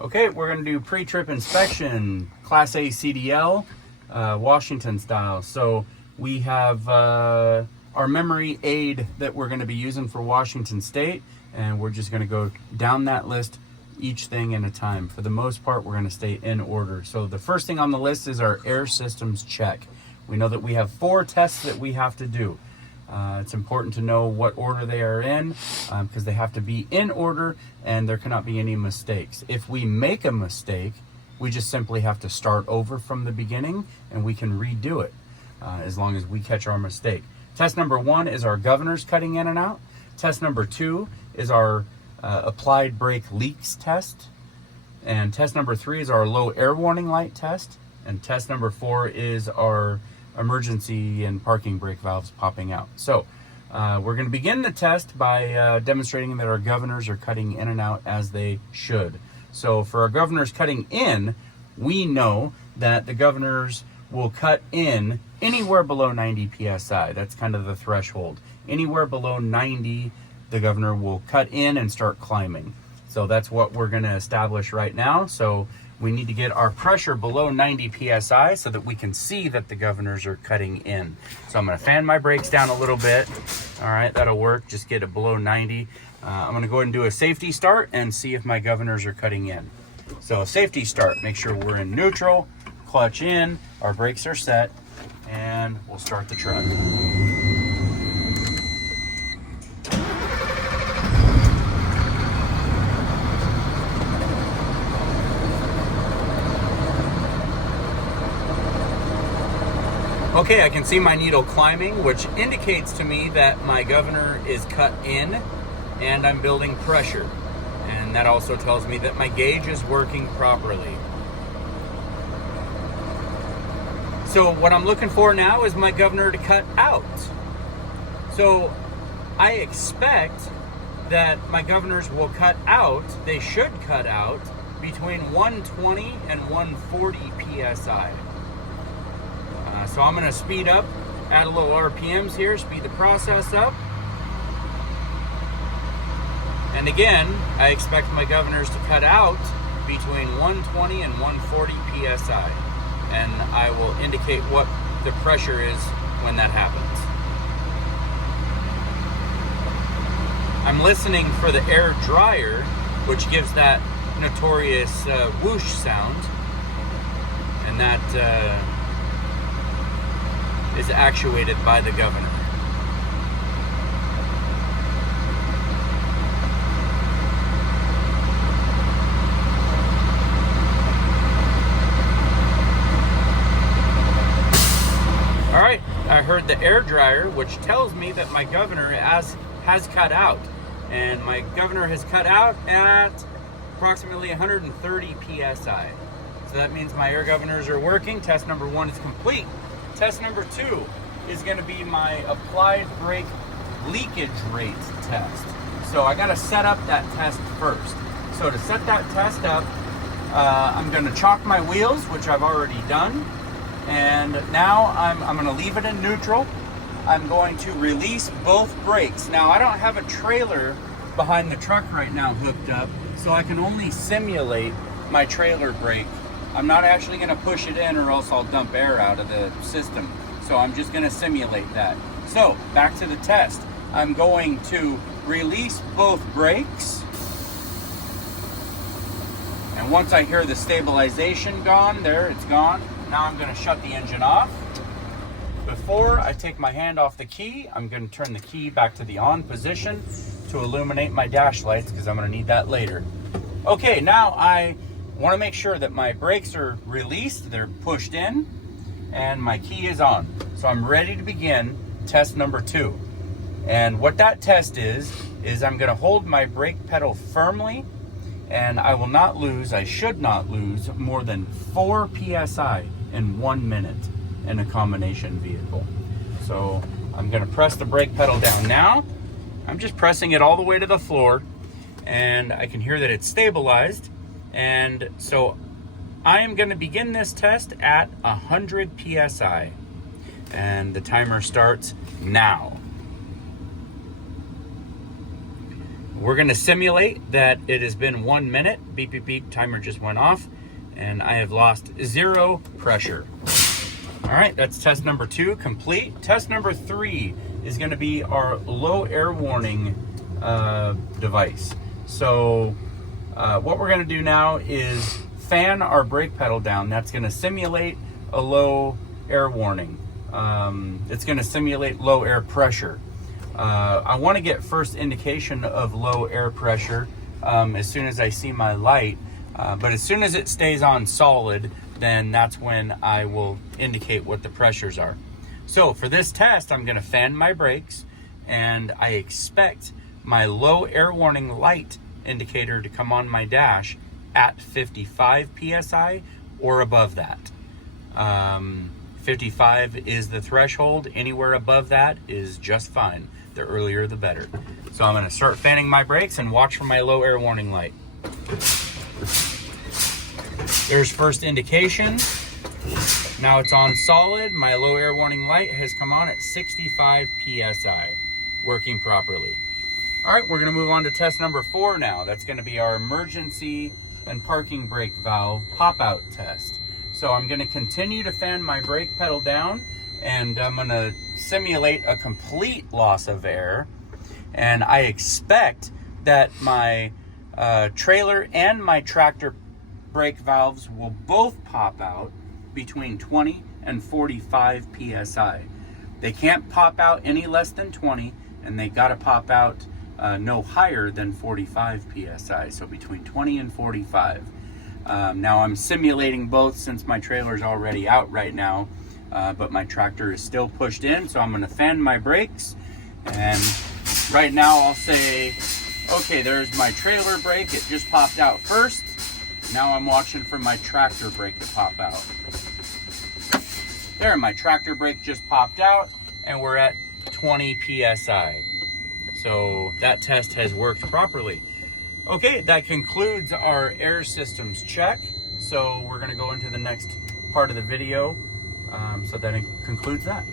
Okay, we're going to do pre-trip inspection, Class A CDL, Washington style. So we have our memory aid that we're going to be using for Washington State, and we're just going to go down that list, each thing in a time. For the most part, we're going to stay in order. So the first thing on the list is our air systems check. We know that we have 4 tests that we have to do. It's important to know what order they are in because they have to be in order and there cannot be any mistakes. If we make a mistake, we just simply have to start over from the beginning and we can redo it as long as we catch our mistake. Test number 1 is our governors cutting in and out. Test number 2 is our applied brake leaks test. And test number 3 is our low air warning light test. And test number 4 is our emergency and parking brake valves popping out. So we're going to begin the test by demonstrating that our governors are cutting in and out as they should. So for our governors cutting in, we know that the governors will cut in anywhere below 90 psi. That's kind of the threshold. Anywhere below 90, the governor will cut in and start climbing. So that's what we're going to establish right now. So we need to get our pressure below 90 psi so that we can see that the governors are cutting in. So I'm going to fan my brakes down a little bit. All right, that'll work. Just get it below 90. I'm going to go ahead and do a safety start and see if my governors are cutting in. So safety start, make sure we're in neutral, clutch in, our brakes are set, and we'll start the truck. Okay, I can see my needle climbing, which indicates to me that my governor is cut in and I'm building pressure. And that also tells me that my gauge is working properly. So what I'm looking for now is my governor to cut out. So I expect that my governors will cut out, they should cut out, between 120 and 140 psi. So I'm going to speed up, add a little RPMs here, speed the process up. And again, I expect my governors to cut out between 120 and 140 psi. And I will indicate what the pressure is when that happens. I'm listening for the air dryer, which gives that notorious whoosh sound. And that is actuated by the governor. All right, I heard the air dryer, which tells me that my governor has cut out. And my governor has cut out at approximately 130 psi. So that means my air governors are working. Test number 1 is complete. Test number 2 is going to be my applied brake leakage rate test. So I got to set up that test first. So to set that test up, I'm going to chalk my wheels, which I've already done. And now I'm going to leave it in neutral. I'm going to release both brakes. Now I don't have a trailer behind the truck right now hooked up, so I can only simulate my trailer brake. I'm not actually going to push it in or else I'll dump air out of the system. So I'm just going to simulate that. So back to the test. I'm going to release both brakes. And once I hear the stabilization gone, there it's gone. Now I'm going to shut the engine off. Before I take my hand off the key, I'm going to turn the key back to the on position to illuminate my dash lights because I'm going to need that later. Okay, now I want to make sure that my brakes are released, they're pushed in, and my key is on. So I'm ready to begin test number 2. And what that test is I'm going to hold my brake pedal firmly, and I will not lose, I should not lose, more than 4 psi in 1 minute in a combination vehicle. So I'm going to press the brake pedal down now. I'm just pressing it all the way to the floor, and I can hear that it's stabilized. And so I am going to begin this test at 100 psi. And the timer starts now. we're gonna simulate that it has been 1 minute. Beep, beep, beep, timer just went off, and I have lost 0 pressure. All right, that's test number 2 complete. Test number 3 is gonna be our low air warning device. So what we're gonna do now is fan our brake pedal down. That's gonna simulate a low air warning. It's gonna simulate low air pressure. I wanna get first indication of low air pressure as soon as I see my light, but as soon as it stays on solid, then that's when I will indicate what the pressures are. So for this test, I'm gonna fan my brakes, and I expect my low air warning light indicator to come on my dash at 55 PSI or above that. 55 is the threshold. Anywhere above that is just fine. The earlier the better. So I'm gonna start fanning my brakes and watch for my low air warning light. There's first indication. Now it's on solid. My low air warning light has come on at 65 PSI, working properly. All right, we're gonna move on to test number 4 now. That's gonna be our emergency and parking brake valve pop-out test. So I'm gonna continue to fan my brake pedal down, and I'm gonna simulate a complete loss of air. And I expect that my trailer and my tractor brake valves will both pop out between 20 and 45 PSI. They can't pop out any less than 20, and they gotta pop out no higher than 45 PSI, so between 20 and 45. Now I'm simulating both since my trailer's already out right now, but my tractor is still pushed in, so I'm gonna fan my brakes, and right now I'll say, okay, there's my trailer brake, it just popped out first. Now I'm watching for my tractor brake to pop out. There, my tractor brake just popped out, and we're at 20 PSI. So that test has worked properly. Okay, that concludes our air systems check. So we're gonna go into the next part of the video. So that concludes that.